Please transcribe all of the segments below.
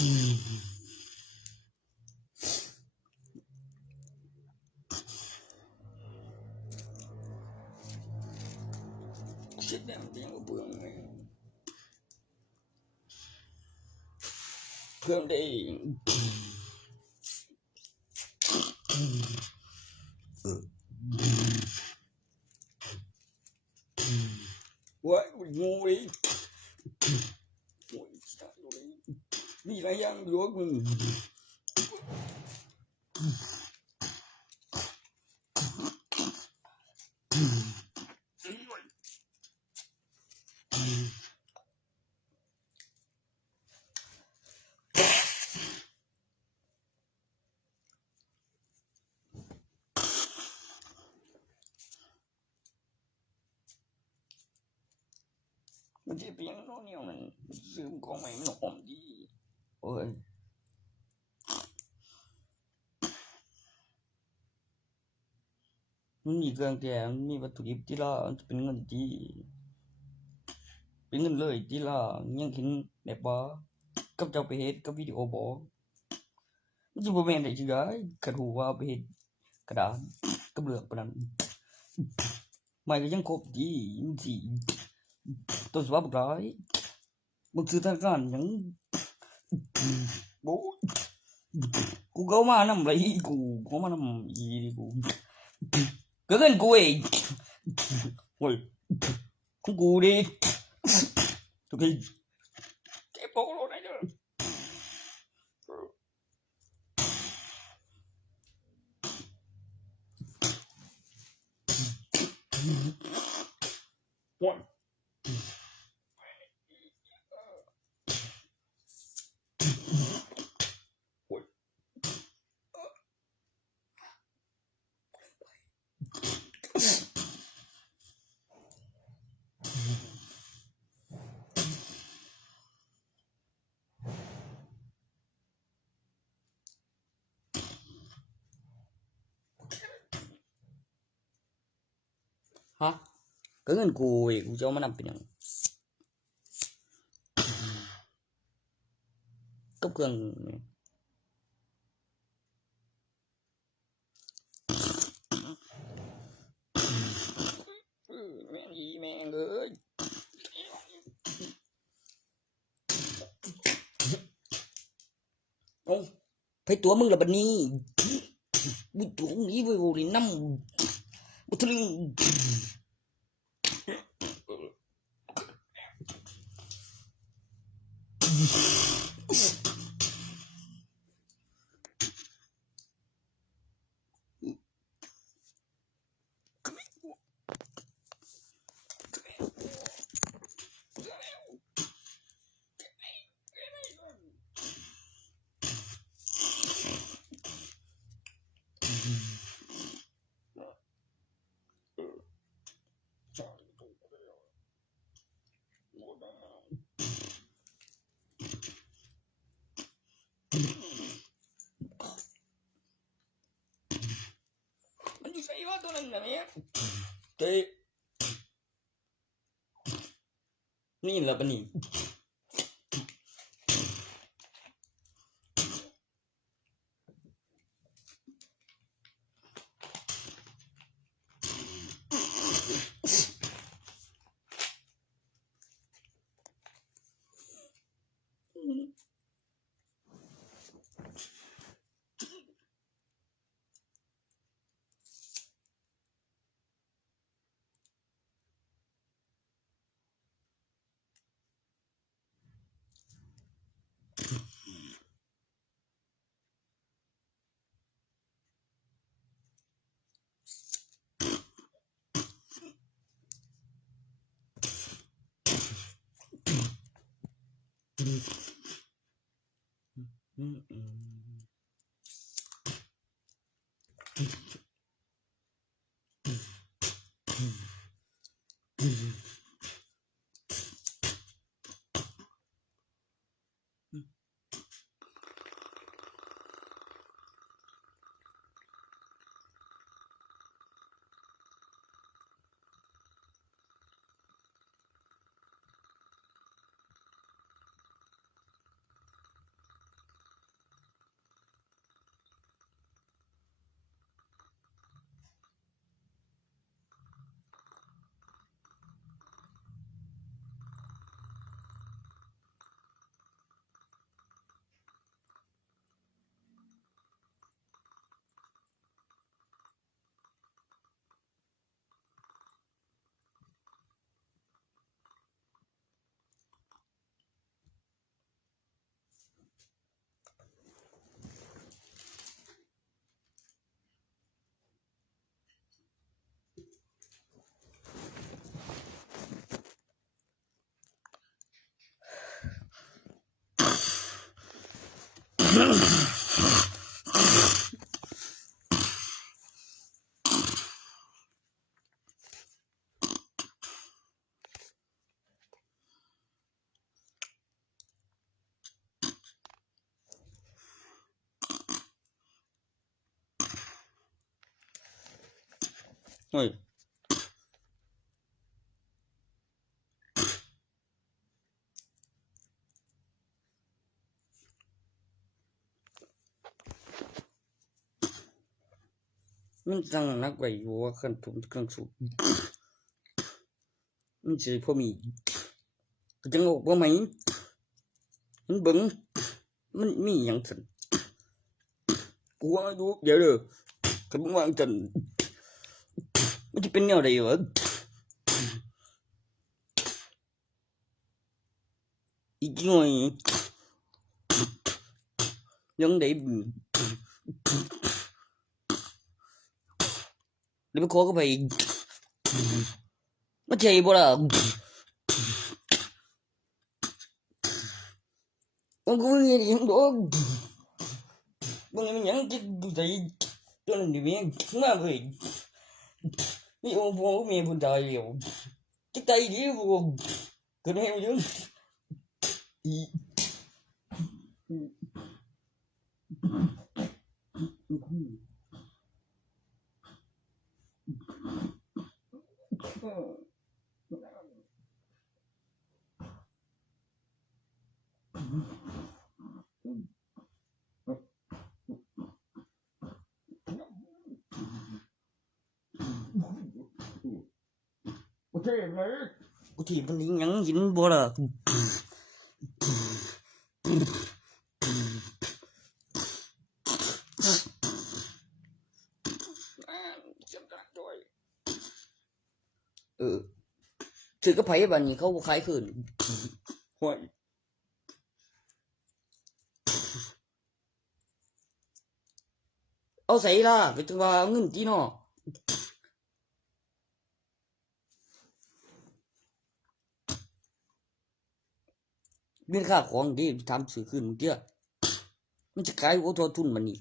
Sit down tiếng của Phương này. Phương đi. What? Ngu đi. Đi lại giang vô mình. Mình chỉ biến nó nhiều này dương con mày nó ổn đi ôiมันมีเครื่องแกงมีวัตถุดิบที่ละเป็นเงินที่เป็นเงินเลยที่ละยังเห็นแบบว่ากับเจ้าไปเฮ็ดกับวิดีโอบ่มันสิบ่แม่นได้จังได๋คันฮู้ว่าไปเฮ็ดกระดาษกับเลือกปานนั้นไม่ก็ยังครบดีมันสิต้นฉบับบักหลายมึงซื้อธนาคารหยังบ่กูก็เอามานำเลยกูเอามานำอีกูก็เงินกูเองโอ้ยของกูดิทุกทีเก็บโปโลได้เด้อWhat? What? ฮะก็เงินกูอีกกูจะเอามานำเป็นหยังกับเครื่องแม่งอีแม่งเอ้ยเอ้าไผตัวมึงล่ะบัดนี้มึงตัวมึงอีบ่ได้นำบ่ถึงมันอยู่ไสวะตัวนั้นน่ะเนี่ยเตะนี่ล่ะบัดนี้ เฮ้ยมันจังนักไว้อยู่ว่าคันผมเครื่องสูบมันสิพอมีก็จังออกบ่ไหมมันเบิ่งมันมีหยังซั่นกูว่าดูเดี๋ยวเด้อคันมึงวางจันมันสิเป็นแนวใดวะอีกหน่อยยังได้เดี๋ยวไปขอก็ไปมันใช่บ่ล่ะมันก็มีอย่างดอกมันยังคิดดูใจจนนี่แม่งมาเว้ยนี่องค์พ่อแม่พุ่นตายแล้วจิตใจดีกูก็แนวอยู่โอเคมั้ยกูถีบมันยังเห็นบ่ล่ะถือกับไผบัดนี้เขาบ่ขายคืนห้วยเอาใส่ล่ะก็จังว่าเงินติเนาะเงินค่าของดิทำซื้อคืนมึงเตี้ยมันจะขายบ่ทอทุนมันนี่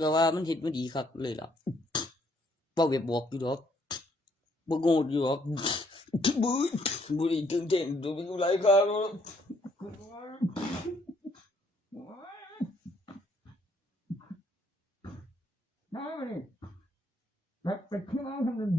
ก็ว่ามันเฮ็ดบ่ดีคักเลยล่ะเว้าแบบบอกอยู่ดอกบ่โง่อยู่ดอกบ่ได้ถึงเต้นตัวเป็นหลายครั้งน้านี่แบบไปเที่ยวทางนั้น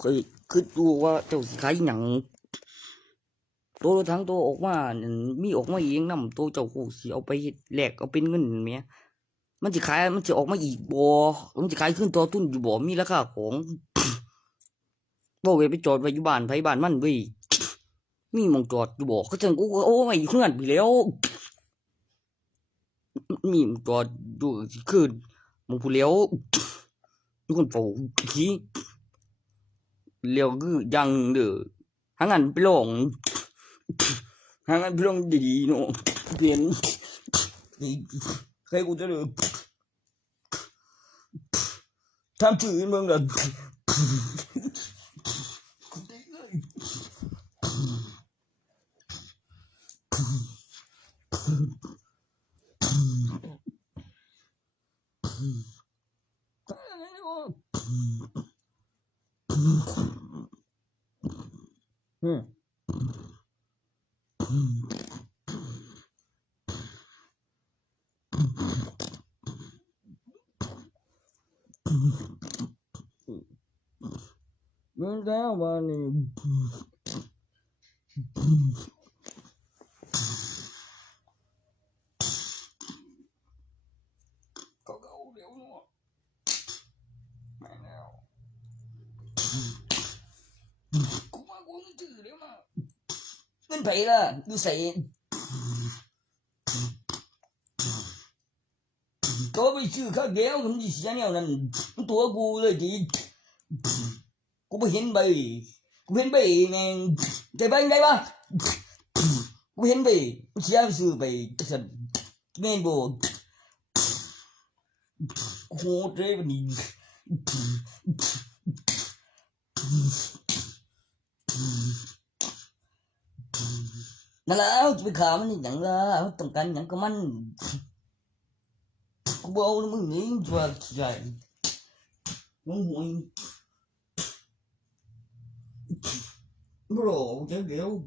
ก็คิดดูว่าเจ้าสิขายหยังตัวทั้งตัวออกมามีออกมาเองนำตัวเจ้ากูสิเอาไปเฮ็ดแลกเอาเป็นเงินแหมมันสิขายมันสิออกมาอีกบ่มันสิขายคืนต่อทุนอยู่บ่มีราคาของบ่เว้ยไปจอดไว้อยู่บ้านไผบ้านมันเว้ยมีหม้องจอดอยู่บ่ก็จังกูก็เอาไว้อยู่เฮือนพี่แหล้วมีหม้องจอดอยู่สิคืนหม้องผู้แหล้วมีคนเฝ้าขี้แล้วคือยังเด้อหางั้นไปลองหางั้นไปลองดีๆเนาะเรียนใครกูจะเด้อทำชื่อเมืองล่ะ มันแล้วมานี่ก็เดี๋ยวเนาะไม่แล้วกูมากูไม่จื้อเดี๋ยวมาเงินไผล่ะอยู่ไสก็ไปซื้อข้าวเดียวมันสิเสียแนวนั้นมันตัวกูเลยจิกูบ่เห็นใบกูเห็นใบแม่งได้ใบได้บ่กูเห็นใบกูเสียซื้อใบจังซั่นแม่นบ่โหดเลยบัดนี้นั่นล่ะจะไปฆ่ามันอีหยังล่ะต้องการหยังกับมันกูบ่เอามึงนี่ตัวขี้ใหญ่มึงห่วยbro chứ kiểu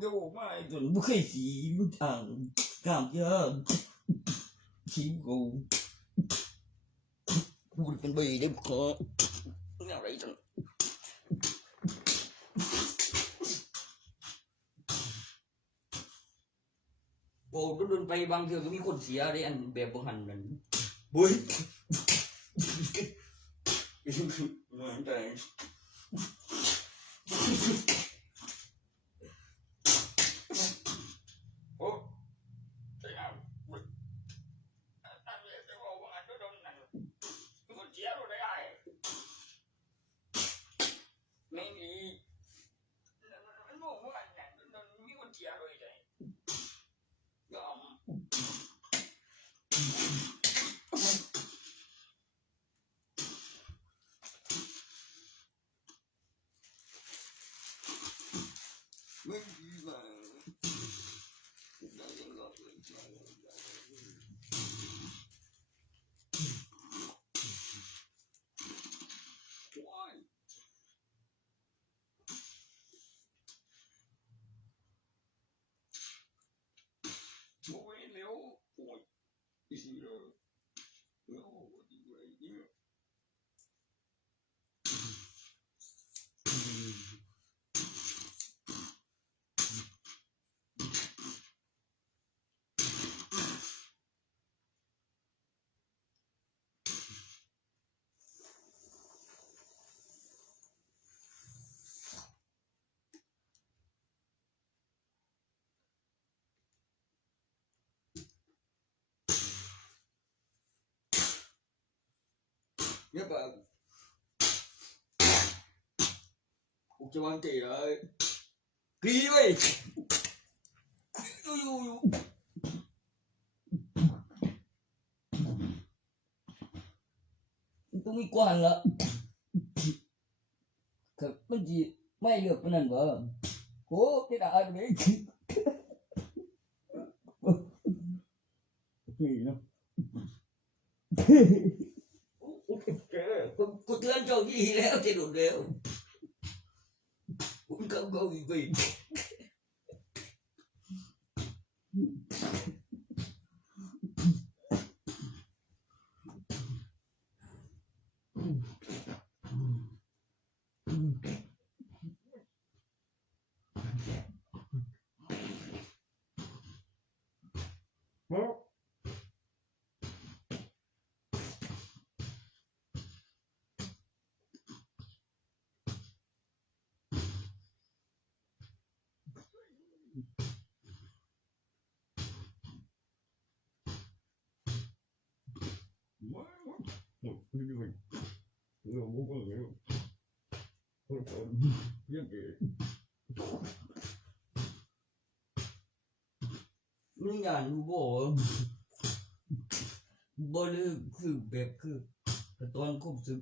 cái bộ mai rồi bố khi chị bố thằng cảm chưa chị cô bố cần bì để có nào đấy rồi bộ nó đơn bay băng thường có mấy con xía đấy ăn bẹp bông hành mình bối nhớ bà cuộc chơi ăn tiền rồi ký vậy tôi mới quan là thật cái gì may được cái này vợ cố cái đại đấy gì nó cô tên cho cái gì đó thì đủ đều cũng không có gì gìมึงอย่ารู้บ่เลยคือแบบคือตอนคบสึก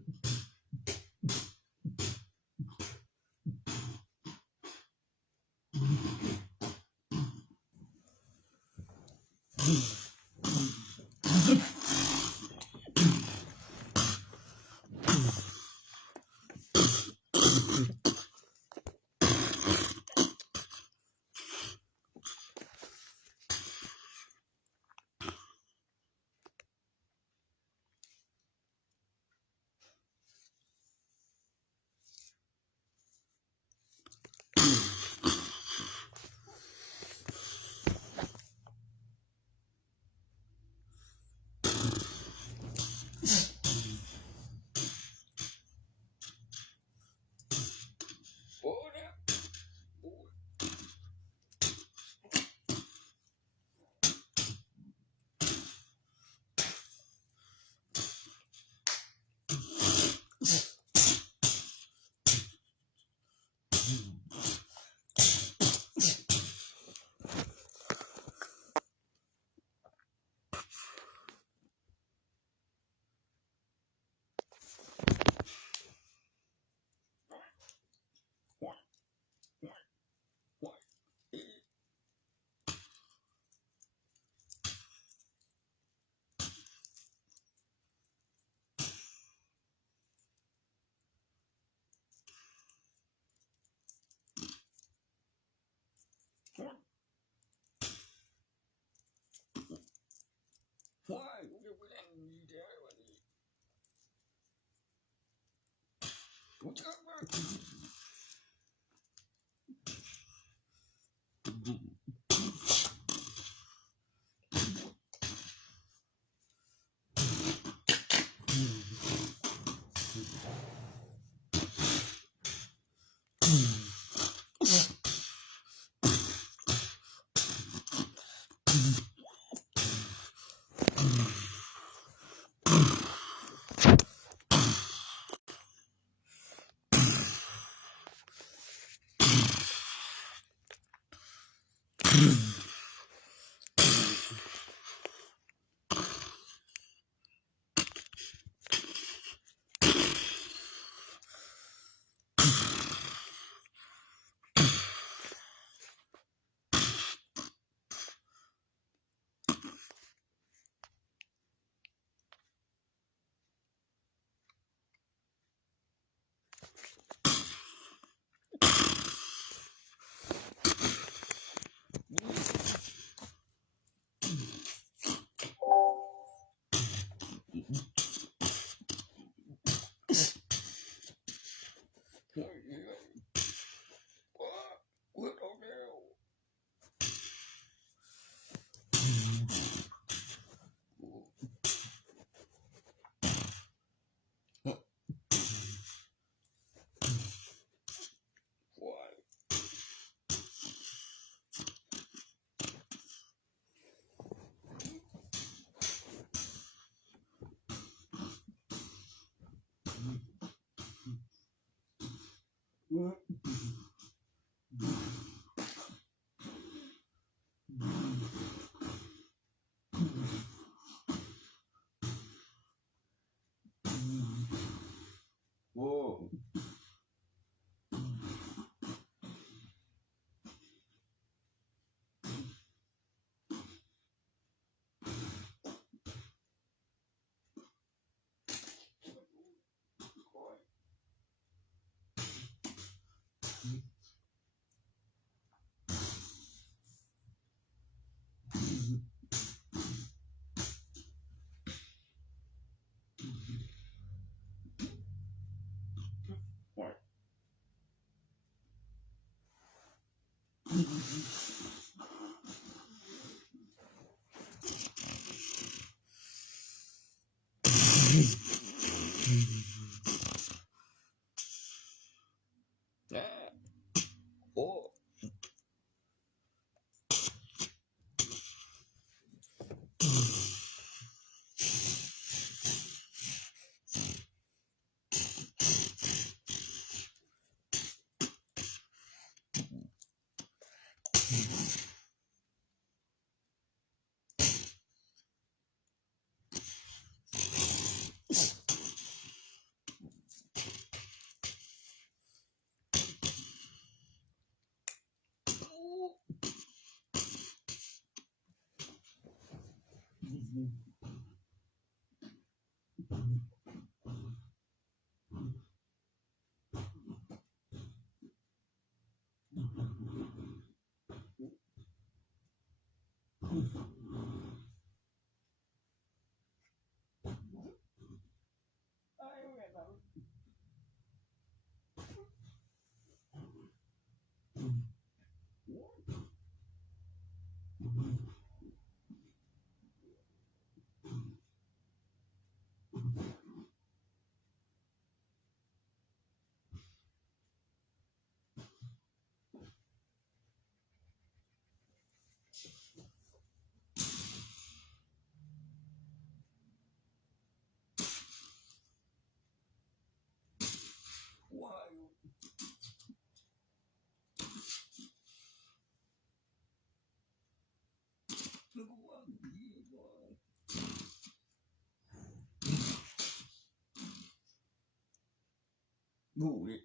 đủ đi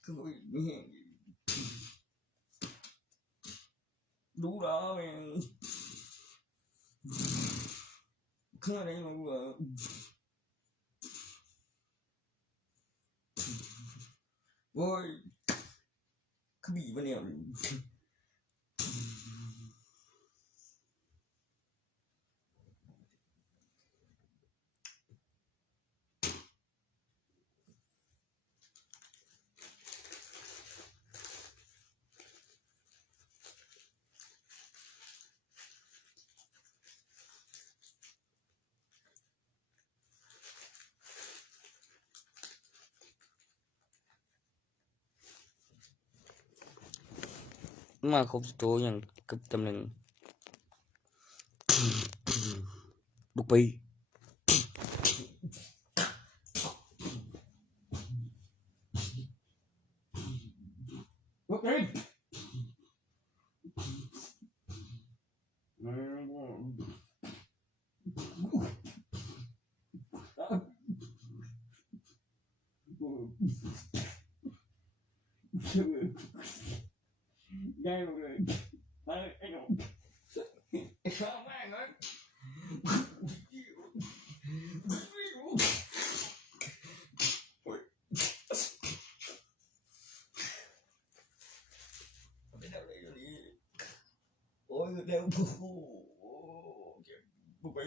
không có gì đủ đó mày không ở đây mà vừa ôi cứ bị vấn đềมาครบสตัวอย่างกับตำแหน่งบุกไปบุกไปได้เลยมาไอ้หนูไอ้ข้าแม่งเลยไม่ได้เลยอย่างนี้โอ้ยเร็วโอ้โหเจ็บไป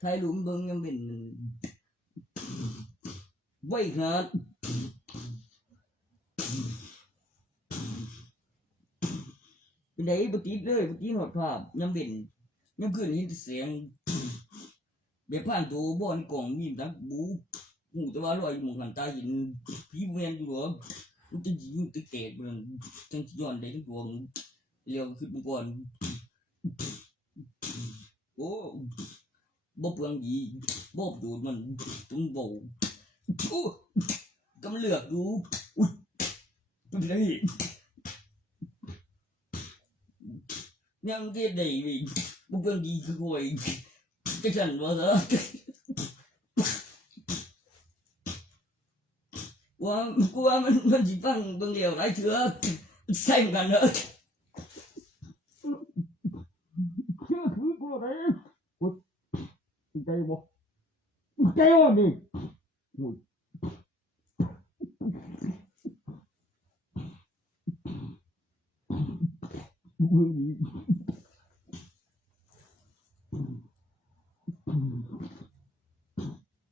ไทยหลุมเบิ่งยังเป็นไว้ขนาดเป็นไดบ่ติดเลยบ่ติดฮอดภาพยังเป็นยังขึ้นเห็นเสียงแบบผ่านตัวบ่อนกล่องมีดักบูหูแต่ว่าลอยอยู่หม่องหันตาเห็นผีแม่นอยู่บ่มันจะยิงตึกแตกมันจังสิย้อนได้ทั้งตัวเร็วขึ้นก่อนโอ้บ่เปลืองดีบ่ดูดมันตุ้งโบโอ้กำเลือกดูอุ๊ยเป็นไงยังเก็บได้อีกบ่เปลืองดีคือโอยจะฉันว่าซะว่ากูว่ามันสิฟังเบิ่งแล้วหลายเทื่อใส่เหมือนกันเด้อเชื่อถือกูได้ใจบ่ใจบ่นี่โ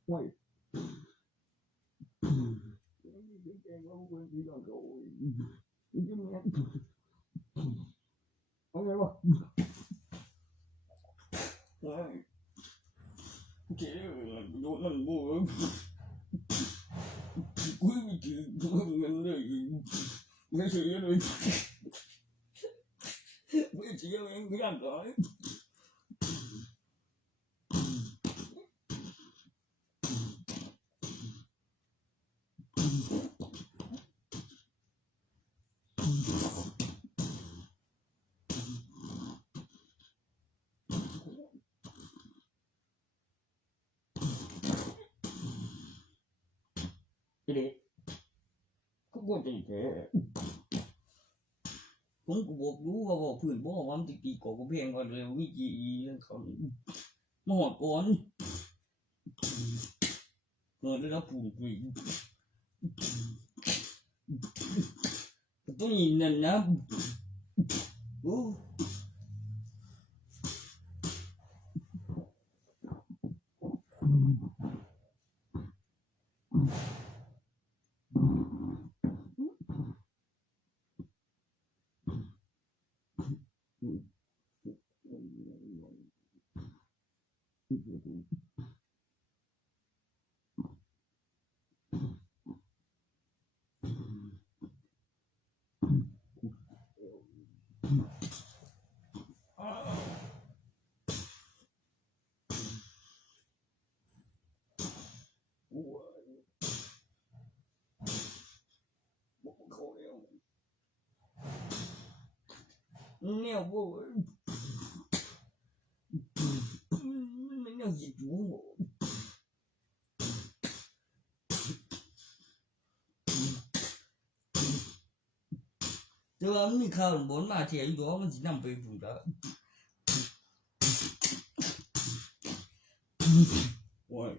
อ้ยเอาไงวะโอ้ยเจ๋อโดนมันบ่กูไม่ถือเงินเลยไม่เสียเลยไม่เสียเองไม่ได้ก่อน เด็กก็บ่ได้แท้ผมก็บอกอยู่ว่าเพิ่นบ่ว่ามันสิตีก่อบ่แพงว่าเร็วมีกี่เขามาฮอดก่อนได้รับผู้คุยตัวนี้นั่นนะโอ้เนี่ยบ่มันยังสิอยู่แต่ว่ามันมีข่าวบนมาเที่ยวอยู่ดอกมันสินำไปพุ่นก็โอ้ย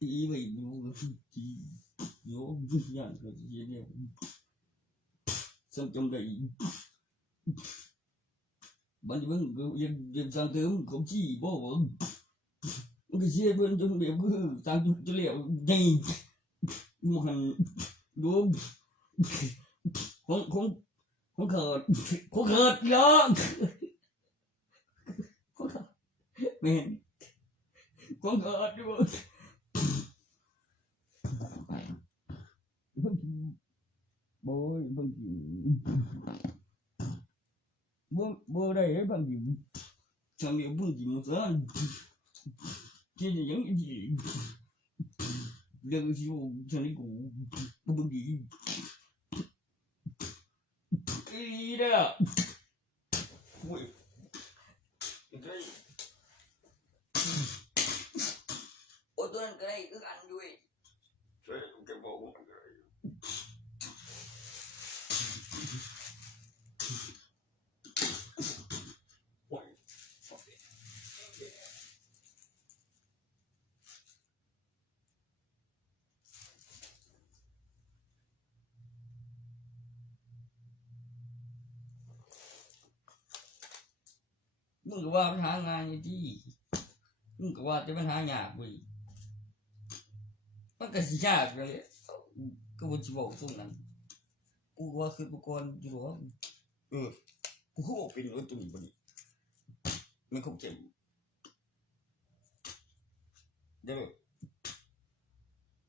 อีไว้อยู่ที่โยมอย่างก็สิเนี่ยสังจำได้บัดนี้มันก็ยังสังเติมเขาจี้บ่มันก็เสียเพิ่นจนแบบคือตามจุดจะแล้วได้มันโยมของเกิดยอกแม่นของเกิดอยู่บ่ได้ให้ฟังอยู่จังเดียวเพิ่งกินซะที่ยังอีเรื่องที่ว่าฉันนี่กูบ่ดีอีเด้อโอ้ยได้โอ้ตัวนั้นก็ได้คือกันด้วยใช่แกบอกว่ามันก็ได้มึงก็ว่าปัญหางานอยู่ที่มึงก็ว่าแต่ปัญหายากเว้ยมันก็สิยากเลยก็บ่สิบอกตรงนั้นกูว่าคือกูก่อนอยู่หรอกูก็บ่เป็นตัวนี้บ่นี่มันคงจะเด้อ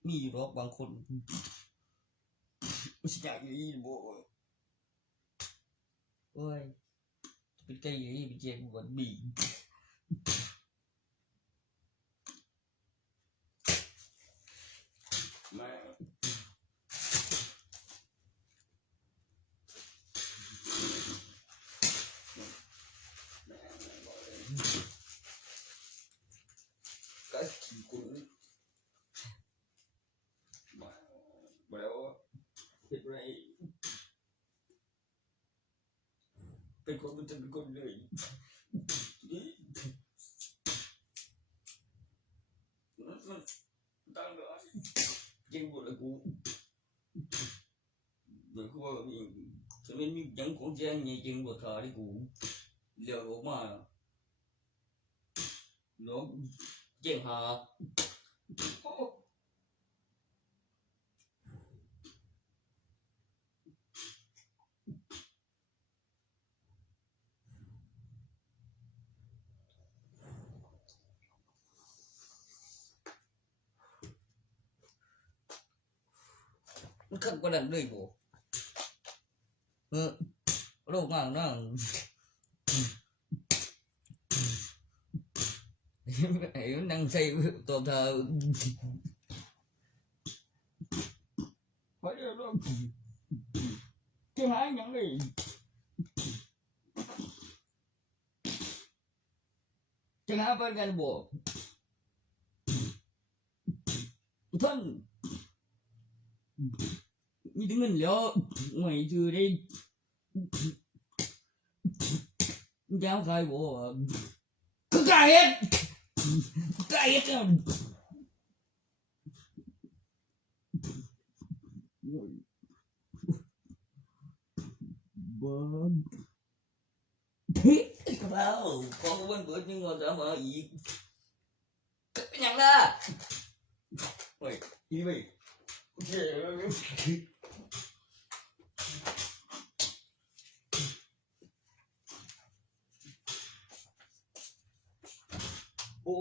มีอยู่หรอกบางคนมันสิยากอีหลีบ่โอ้ยเป็นไก่อีหลีเป็นเจ็บบ่บีมาก็ขี้คนมาแล้วเฮ็ดไรเป็นคนมันจะเป็นคนเลยมันตั้งเลยจริงบ่ล่ะกูเดี๋ยวกูว่ามีฉะนั้นมียังของแจ้งจริงบ่ทาที่กูเรียกออกมาเนาะแจ้งหา มันคักกว่านั้นเลยบ่โลกมากนั่งไอ้นั่งใส่ตัวเธอไปเดี๋ยวลูกจะหาหยังเลยจะหาเพิ่นกันบ่ท่านมีแต่เงินแล้วหน่วยชื่อได้ยาวใครบ่คือกายเฮ็ดบ่เฮ้ยกระเป๋าของมันเบิดยังบ่จะมาอีกเป็นหยังล่ะโอ้ยอีเว้ยโอ้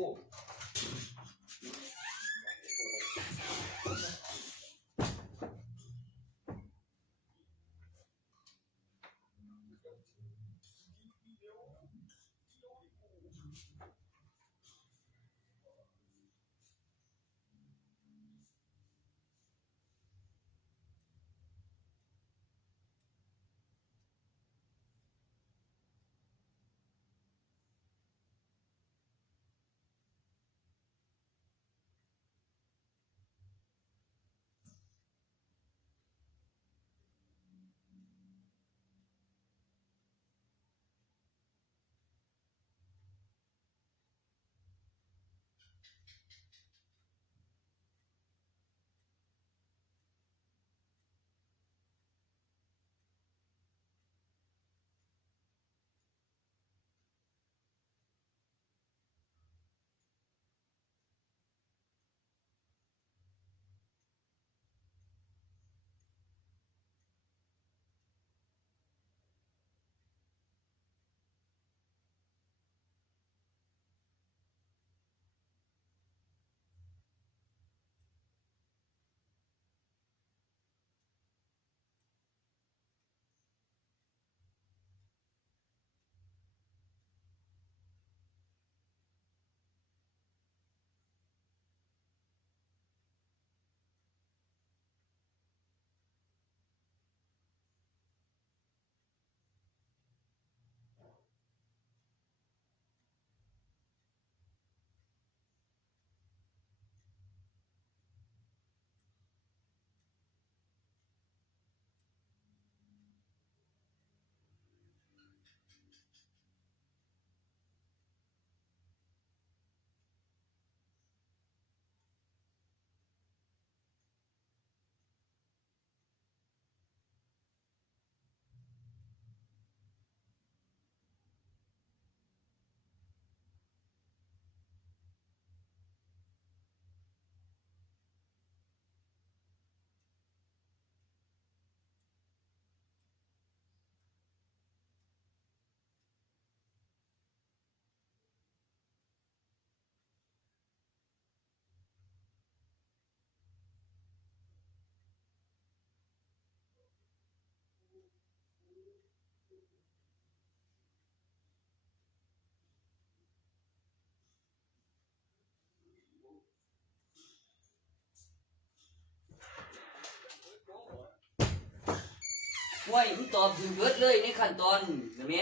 ไว้มันตอบถึงเบิดเลยในขั้นตอนเห็นไหม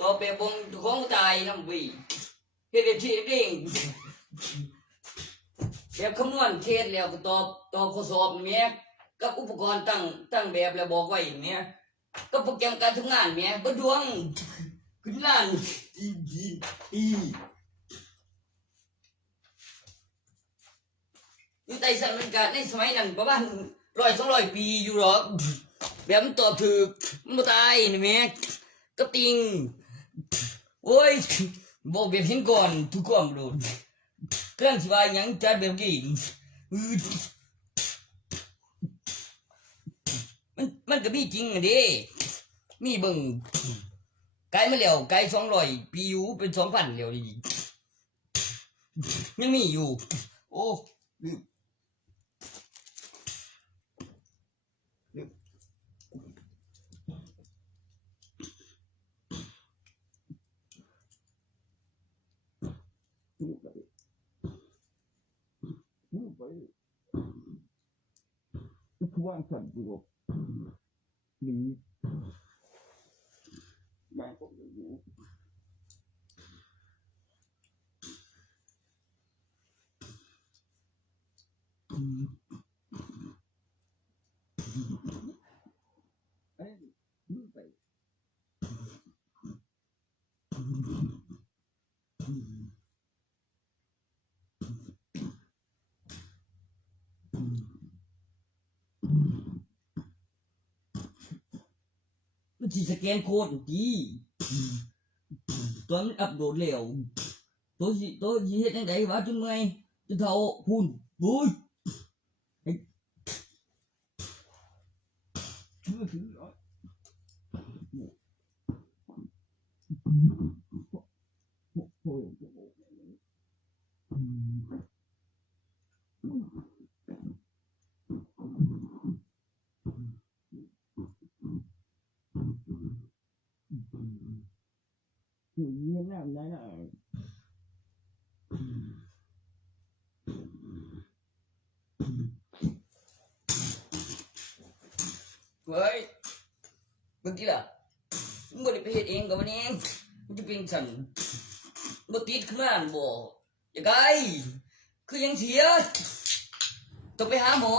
ตอบแบบบ่ของตายนำวิเฮ็ดได้ที่เองแบบคำนวณเทสแล้วก็ตอบข้อสอบแม่กับอุปกรณ์ตั้งแบบแล้วบอกไว้แม่กับโปรแกรมการทำงานแม่บ่ดวงขึ้นล้านอยู่ใต้สถานการณ์ในสมัยนั้นประมาณ100-200 ปีอยู่หรอกแบบมันตอบถูกมันบ่ตายนี่แม่กับติงโอ้ยบอกแบบเห็นก่อนทุกความโดนกำลังสิว่าหยังจัดแบบนี้มันก็มีจริงอ่ะเด้มีเบิ่งไกลมาแล้วไกล200 ปีอยู่เป็น 2,000 แล้วนี่ยังมีอยู่โอ้ คือว่างสั่นอยู่นี่บ้านผมอยู่มันสิสแกนโคดดีตอนอัปโหลดแล้วตัวสิเฮ็ดจังได๋วะจนเมื่อยจนเฒ่าพุ่นบุ้ยเฮ้ยเมื่อกี้ล่ะมึงบ่ได้ไปเฮ็ดเองกับมันเองมันจะเป็นฉันบ่ติดขึ้นมาบ่อย่าไกคือยังเสียต้องไปหาหมอ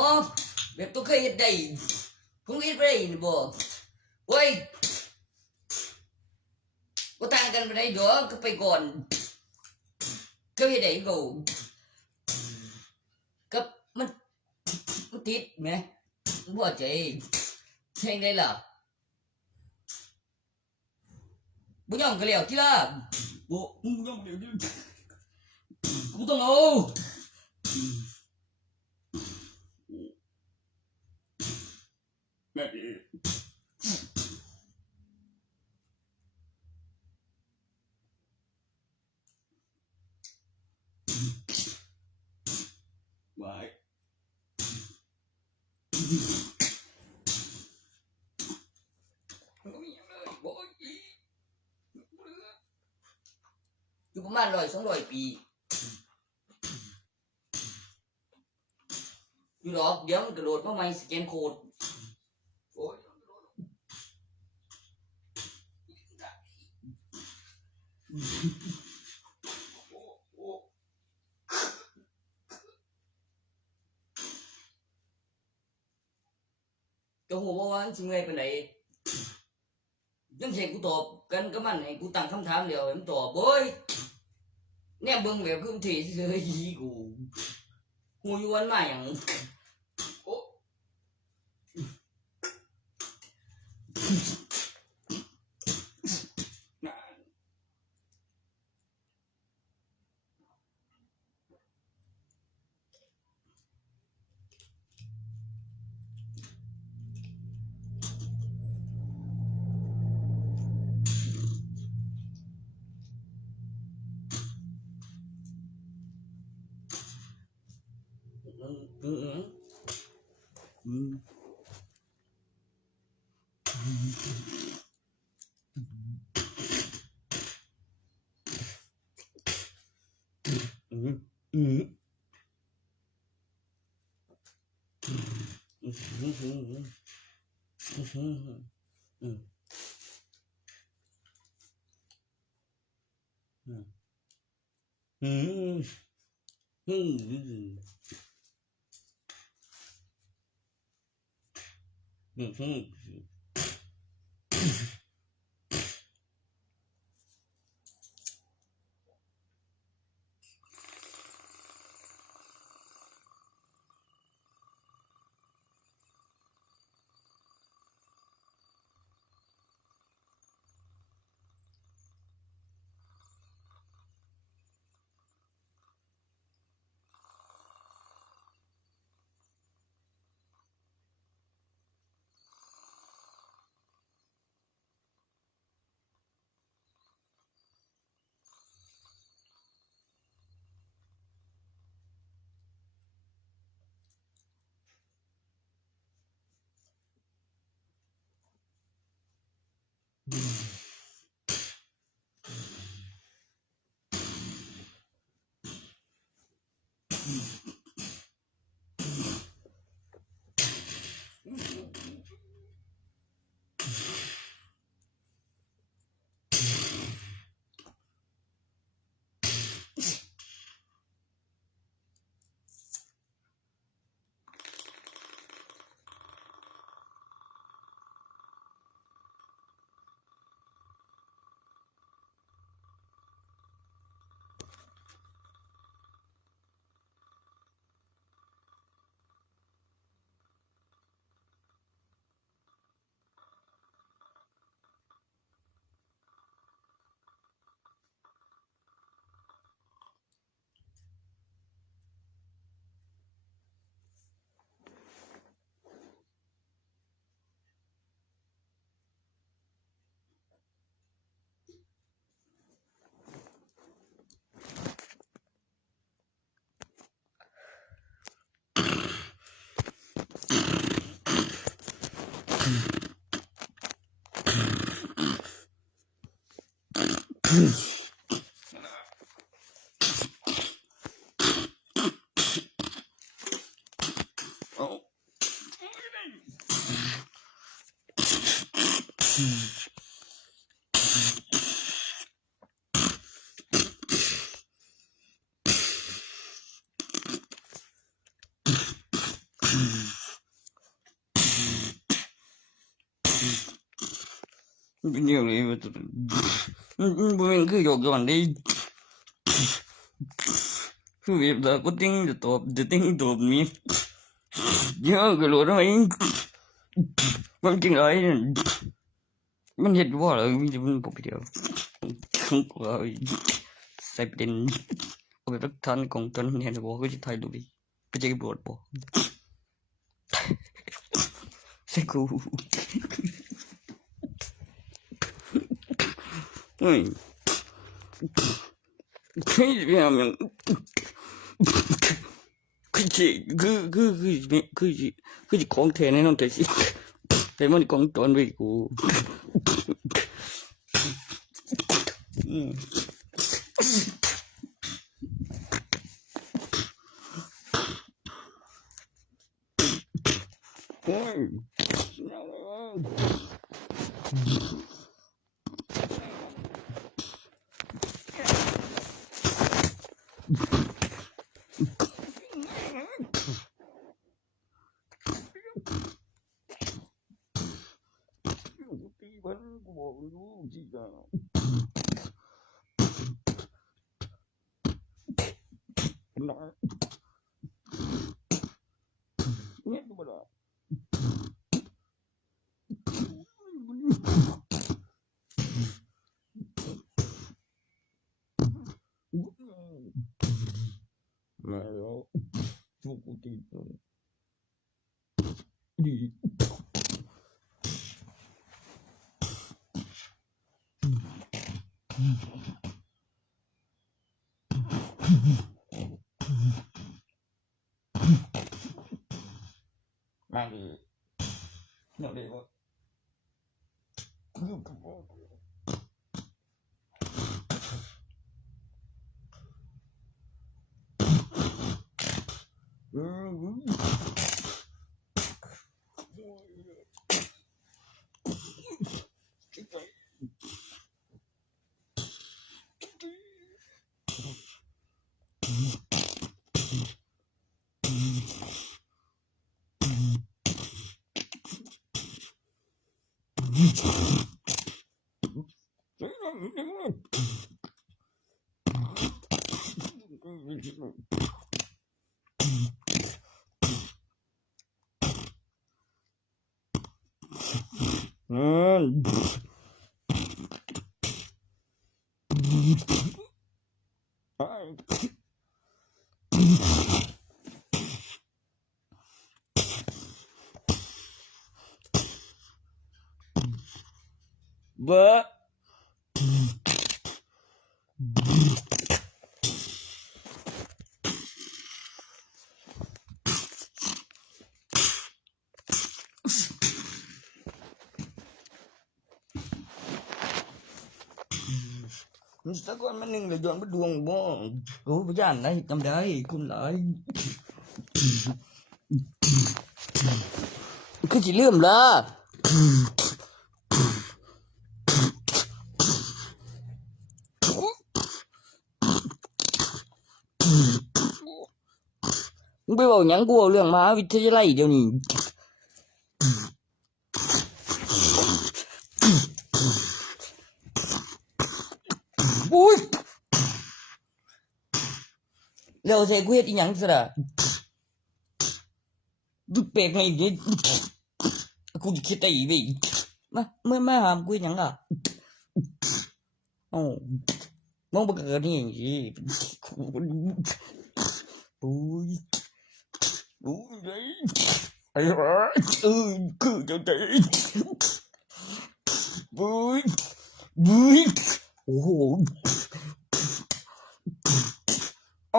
แบบต้องเคยเฮ็ดได้ผมเฮ็ดบ่ได้นี่บ่โอ้ยบ่ต่างกันปานใดดอกก็ไปก่อนเคยเฮ็ดได้ก็กับมันติดแหมบ่ใจใช่ได้ล่ะบ่ยอมก็แล้วที่ล่ะบ่มึงบ่ยอมเดี๋ยวกูต้องเอาแม่ดิบายอยู่ประมาณ100-200 ปีอยู่ดอกเดี๋ยวมันกระโดดมาใหม่สแกนโคดโอ้ยจะฮู้บ่ว่ามันสิเมื่อยปานใดยังสิให้กูตอบกันกับมันให้กูตั้งคำถามแล้วให้มันตอบโอ้ยแนบเบิ่งแบบคือมันเท่ซื่อๆอีกูฮู้อยู่วันมาหยังโอ้ เป็นเดียวเลยมันบ่แม่นคือหยอกย้อนเด้คือแบบว่าก็ติ้งจะตอบจะติ้งตอบมีเยอะก็รู้แล้วมันจริงไอ้มันเฮ็ดบ่ล่ะมีแต่มันบ่เดียวก็ใส่ประเด็นเอาไปรักฐานของตนเห็นบ่ก็สิถ่ายรูปดิไปเจอบทบ่ใส่กูเฮ้ยคืออย่างคือของแท้แน่นอนแต่สิแต่มันของตนไว้กูโอ้ยตีมันกูบอกรู้สิจ้ะนะเนี่ยดูบ่ล่ะมาแล้วทุกตีดีมาดิเนาะเด้บ่Butสักวันมันนึงเลยย้อนบ่ดวงบ่โอ้บ่ย่านได้จำได้คุณหลายคือสิลืมล่ะมึงไปเว้าหยังกูเว้าเรื่องมหาวิทยาลัยเดี๋ยวนี้อุ้ยแล้วใส่กูเฮ็ดอีหยังซะล่ะดูแปลกไงนี่กูจะคิดได้อีกดิมาหามกูหยังล่ะอ้าวมองบ่เกิดนี่สิอุ้ยเลยไอ้วะคือจะได้อุ้ยโอ้โหโ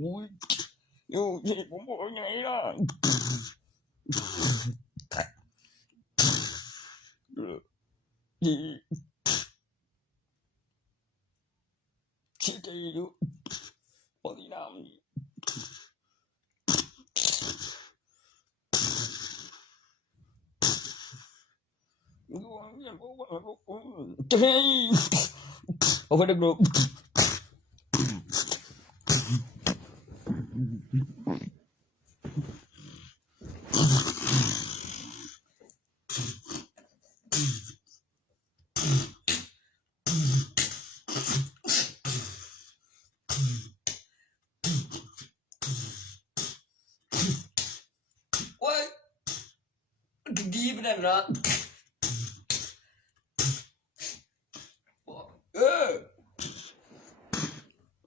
อ้ยโอ้ย สิผมบอกยังไงล่ะใจอยู่พอดีน้ำนี่เฮ้ยเอาไปดักดูโอ้ยดีไปนั่นละ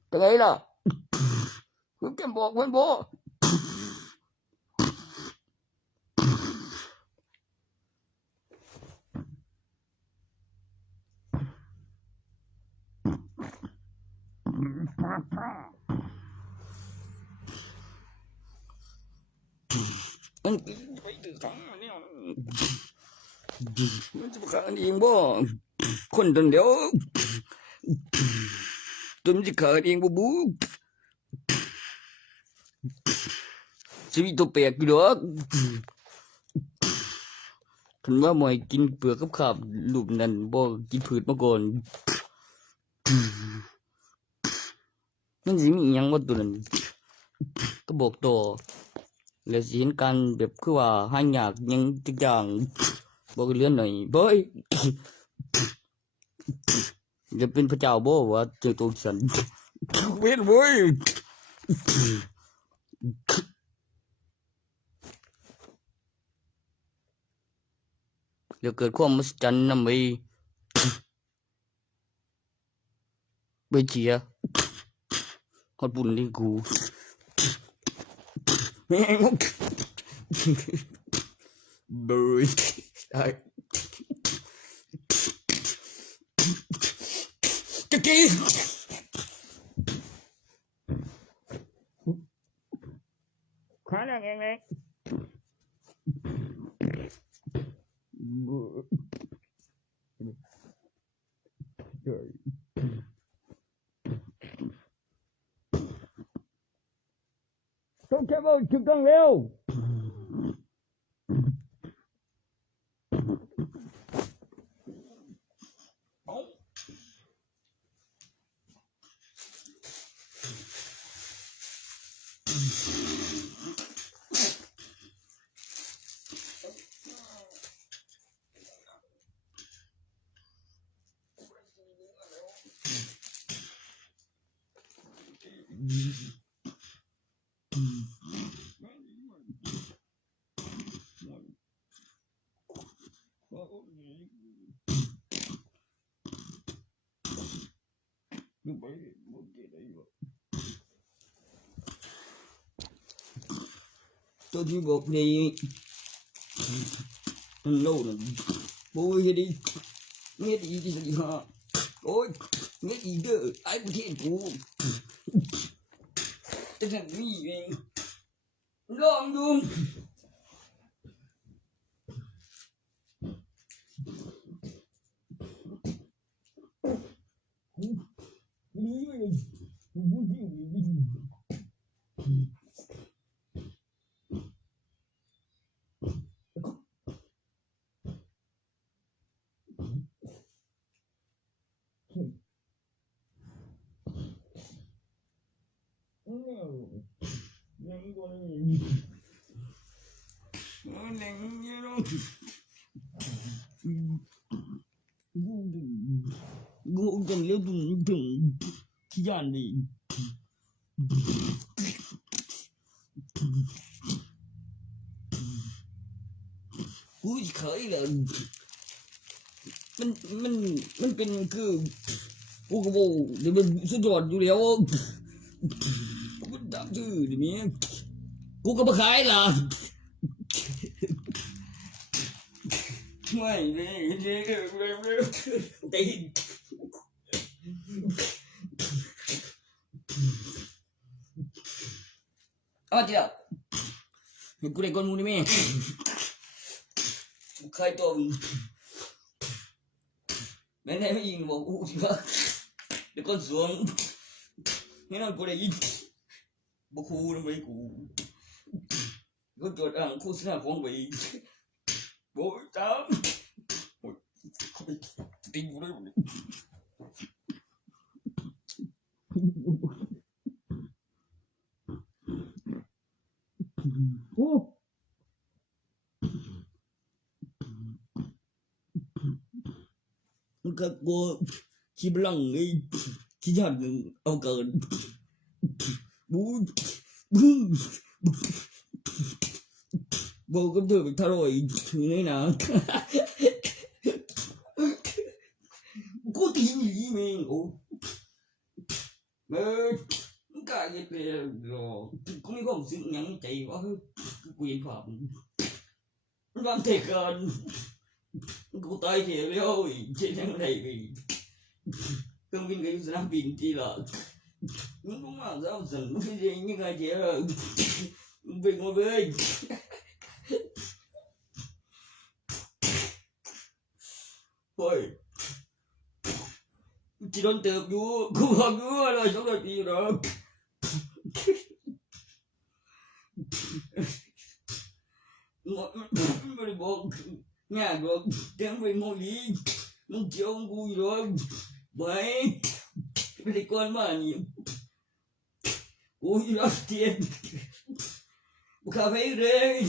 เป็นไงล่ะคุณแกบอกเพื่อนบอกมันไปถึงครั้งเนี่ยมันจะประกาศเองบ่คนจนเดียวจนจะขาดเองบ่บูชีวิตตัวแปลกอยู่ดอกคันว่าหมอยกินเปลือกกับขาบลูกนั้นบ่กินพืชมาก่อนมันสิมีอิหยังบ่ตัวนั้นก็บอกต่อแล้วสิเห็นการแบบคือว่าหายากหยังจักอย่างบอกเรื่องหน่อยเบ้ยจะเป็นพระเจ้าบ่ว่าเจอตัวฉันเว้นเว้ยเดี๋ยวเกิดความมหัศจรรย์นำไปเชียฮอดบุญนี่กูเบ้ยตะกี้ขาแรงเองเลยต้องแค่บอกถูกต้องเร็วตัวที่บอกนี่มันโน่นโอ้ยดิเงี้ยดีที่สุดฮะโอ้ยเงี้ยดีเด้อไอ้ประเทศกูจะทำนี่เองลองดูกูจะเลี้ยวถึงที่ยันดีกูเคยเลยมันเป็นคือกูก็บอกเดี๋ยวมันสุดยอดอยู่แล้วกูดับชื่อเดี๋ยวนี้กูก็มาขายล่ะไม่เลยตี เอาเดี๋ยวกูได้ก้อนมูนี่แม่ใครตัวแม่ไม่ยิงบอกกูสิว่าเดี๋ยวก้อนสวงนี่นั่นกูได้ยิงบอกกูทำไมกูก็จดอ่างกูสนาของไปบอกตามตีกูได้หมดโอ้มันก็กูขี้บลังไอ้ขี้ยันเอาเกินบูบอกกับเธอไปทะเลาะอยู่นี่นะกูตีนี่แม่งโอ้มันก็ยังเป็นหรอกูมีความรู้สึกยังใจว่ากูยังผ่านมันบางทีกันกูตายเสียแล้วเช่นยังไงไปเครื่องบินก็อยู่สนามบินที่ละมึงก็มาเจ้าสันมึงจะยังไงเจ้ามึงเป็นคนเลยเฮ้ยchỉ đón tiếp chú cô học chú là cháu là gì đó mà đi bộ nhà được tiếng về môi đi muốn chiều ông vui rồi vậy bây giờ con mà nhỉ ui đó tiền cà phê đây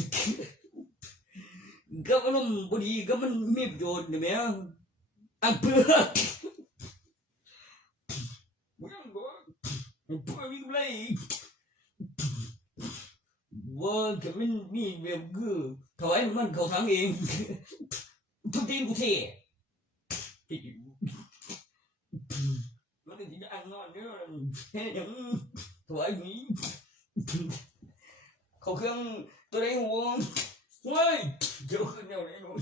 các bạn body các bạn mệt rồi nè mẹ ăn bữa Put me away. What can me be good? Thầu anh mình cầu thắng em. Thông tin cụ thể. Nó thì chỉ ăn ngon nữa. Thế những thầu anh nghĩ. Khẩu khương tôi đây uống. Ôi, chỗ khương nhau đấy rồi.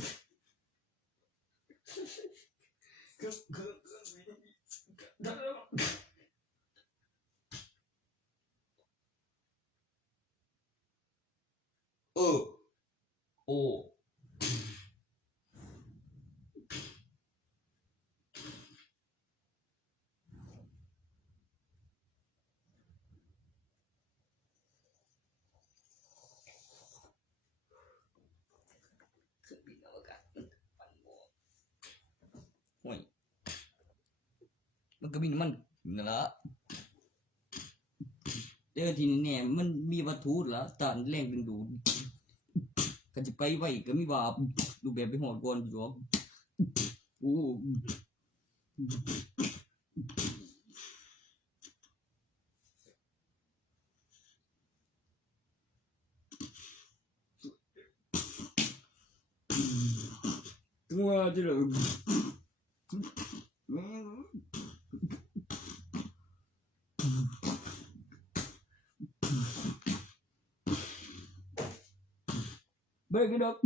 Ồมันก็มีน้ำมันนั่นละแต่ทีนี้เนี่ยมันมีวัตถุละต้านแรงดึงดูดก็จะไปไว้ก็มีว่าดูแบบไปหอดก่อนอยู่โอ้ตัวจะเหรอBreak it up.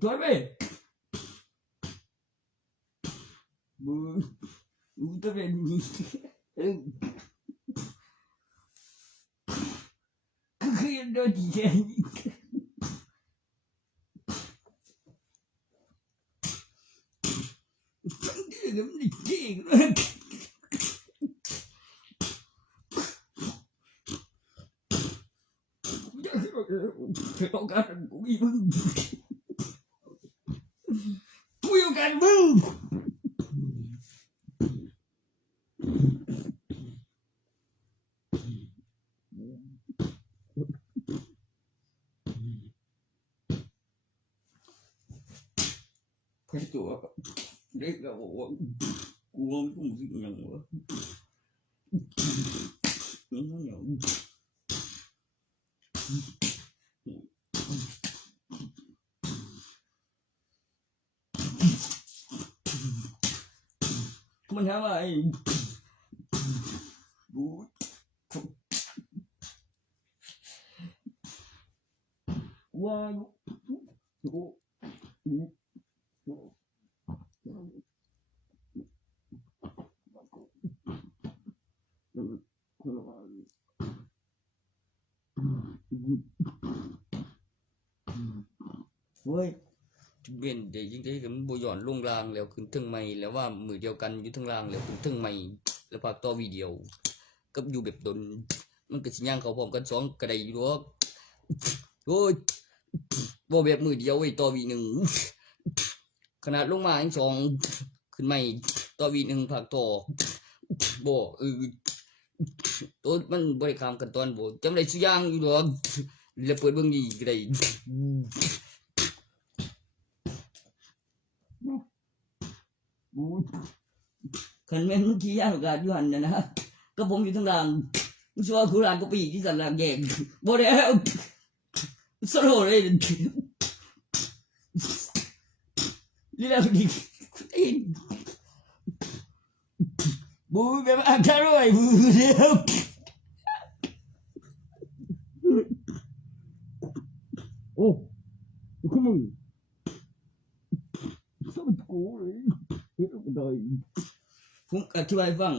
Thôi về. Tôi về. Khi anh đâu chỉ vậy. Lắm đi tiền rồi. Không có thằng cũng đi bưng tôi yêu càng bưng phải chùa đấy là bộ cuồng không gì nhận nữa nó nhận mình hả mày one โอ้ยเว้นได้จริงๆก็มันบ่ย้อนลงล่างแล้วขึ้นถึงใหม่แล้วว่ามือเดียวกันอยู่ทั้งล่างแล้วขึ้นถึงใหม่แล้วภาคต่อวิดีโอกับอยู่แบบดนมันก็สิย่างเข้าพร้อมกัน2ก็ได้อยู่ดอกโอ้ยบ่แบบมือเดียวไว้ต่อวี1ขนาดลงมาอีก2ขึ้นใหม่ต่อวี1ภาคต่อบ่ตัวมันบ่ได้ข้ามกันตอนบ่จำได้ซุอย่างอยู่ดอกแล้วเปิดเบิ่งนี่ก็ได้คันแม่นมันขี้ยานกาอยู่หั่นน่ะนะก็ผมอยู่ทางล่างมันชัวคือร้านกะปิที่สันหลังแยกบ่ได้สโลเลยนี่ล่ะดิบูแบบอันตรายบูเด้อโอ้คือมึงสมกูเลยได้ผมอธิบายฟัง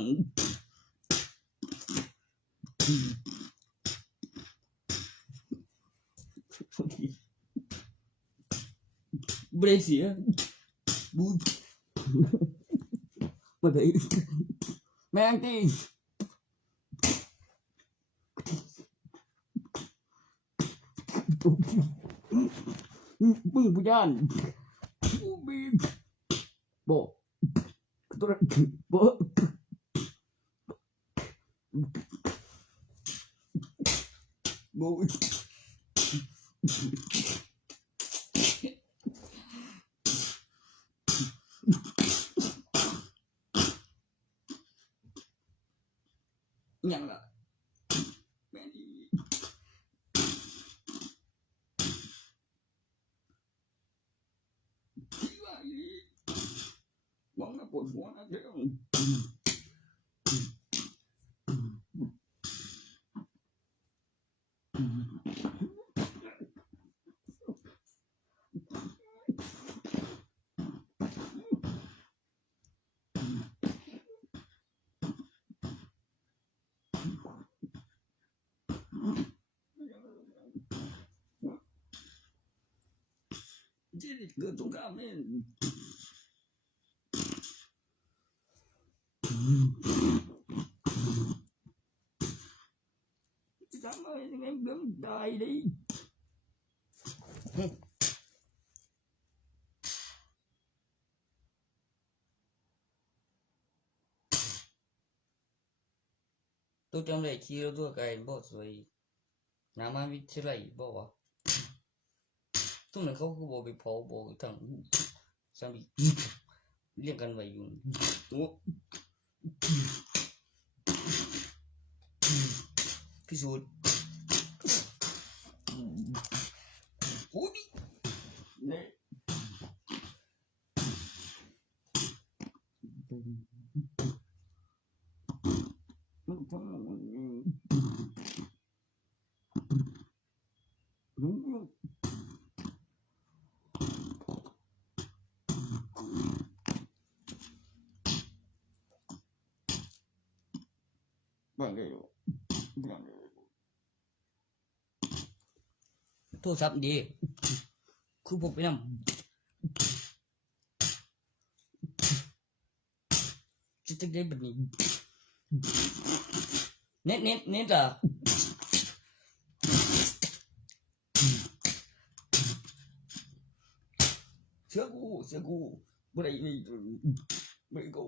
เบรเซียบูบ่ได้แม่งติมึงผู้ย่านบีบ่ตัวบ่บ่ยังล่ะแม่นี่ที่ว่าอีมองน่ะปวดหัวนะเด้อเกิดสงครามนี่จะทำอะไรยังไงเบิ่งได้ดิตัวจำได้ขี่รถตัวไกลบ่สวยน้ำมาวิทยาลัยบ่วะตรงนั้นเขาคือบ่ไปเผาบ่ทั้งสามีเรียกกันไว้อยู่ตัวพิสูจน์โอ้ยเนี่ยมันฟังบ้างได้อยู่โทรศัพท์ดีคือพกไปนำจะได้แบบนี้เน็ตอ่ะเชื่อกูบ่ได้ไม่กู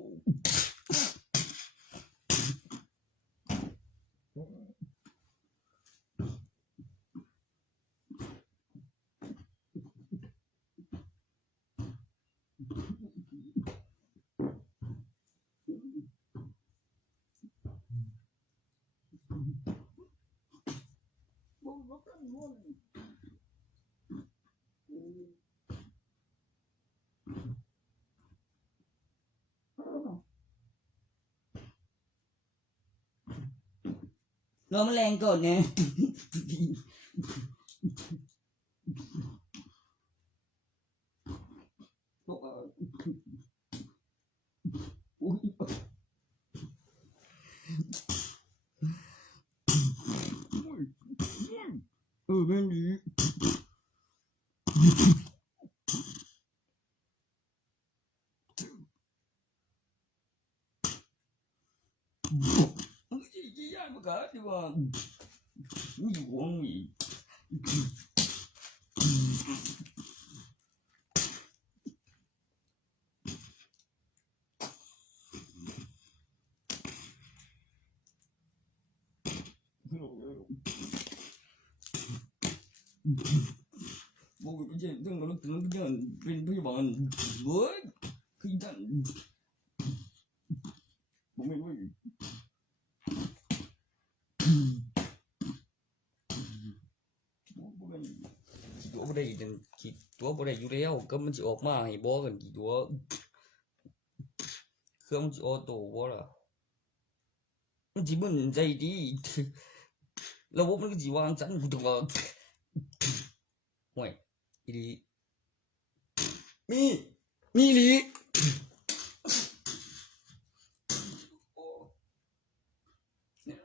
รอมันแรงก่อนไงแม่นดี ประกาศดีว่ามีหวงอีกบอกไปเช่นเรื่องการตึงเรื่องเป็นพยาบาลเว้ยคือท่านผมไม่รู้ตัวบ่ได้จังคิดตัวบ่ได้อยู่แล้วก็มันสิออกมาให้บ่กันกี่ตัวเครื่องมันสิออโต้บ่ล่ะมันสิมึนใจดีระบบมันก็สิวางซั่นกูต้องว่าห่วยอีหลีมีอีหลีโอ้เนี่ย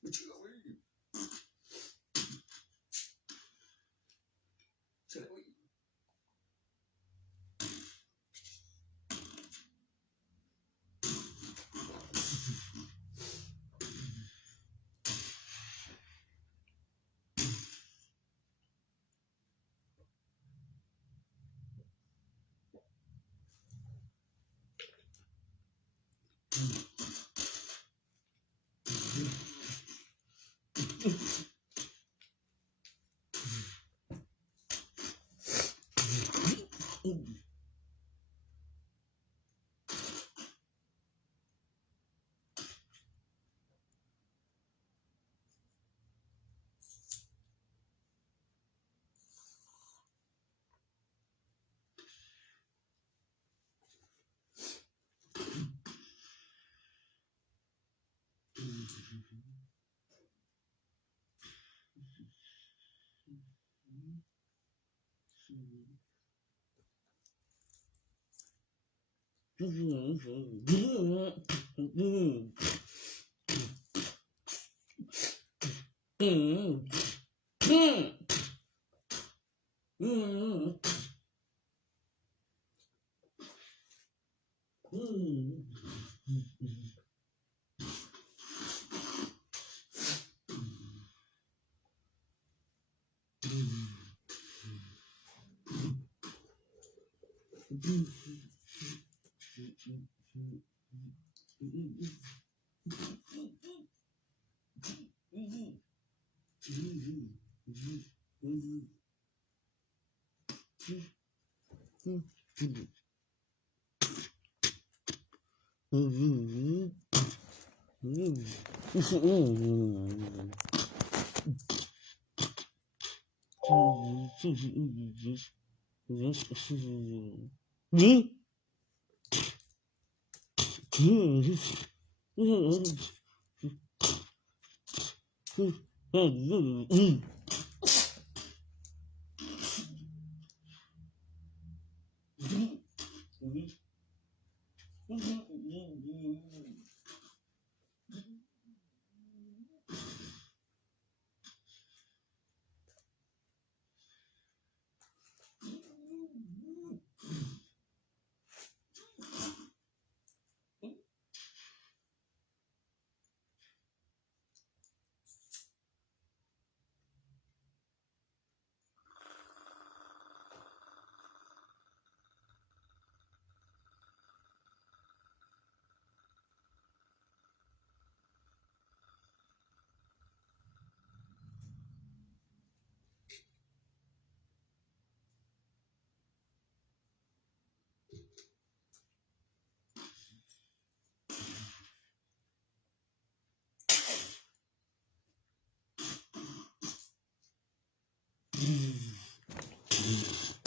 ไม่เชื่อเว้ยเชื่อเว้ย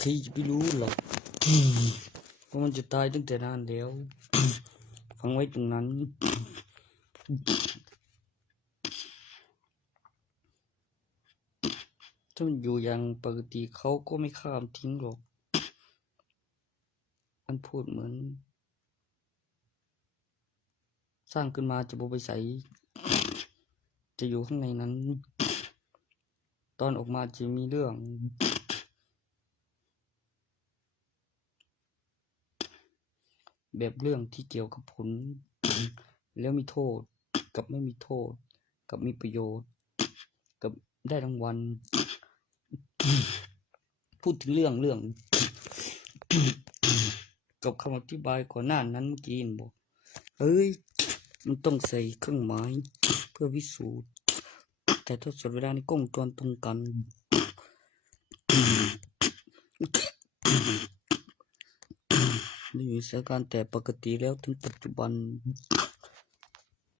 ใครจะไปรู้หรอกว่ามันจะตายตั้งแต่นานแล้วฟังไว้ตรงนั้นถ้ามันอยู่อย่างปกติเขาก็ไม่ข้ามทิ้งหรอกมันพูดเหมือนสร้างขึ้นมาจะบ่ไปไสจะอยู่ข้างในนั้นตอนออกมาจะมีเรื่องแบบเรื่องที่เกี่ยวกับผลแล้วมีโทษ กับไม่มีโทษกับมีประโยชน์กับได้รางวัล พูดถึงเรื่องกับคำอธิบายก่อนหน้านั้นเมื่อกี้บอกเฮ้ยมันต้องใส่เครื่องหมายเพื่อพิสูจน์แต่ถ้าสดเวลาในกล้องจรตรงกันนี่มีสถานการณ์แต่ปกติแล้วถึงปัจจุบัน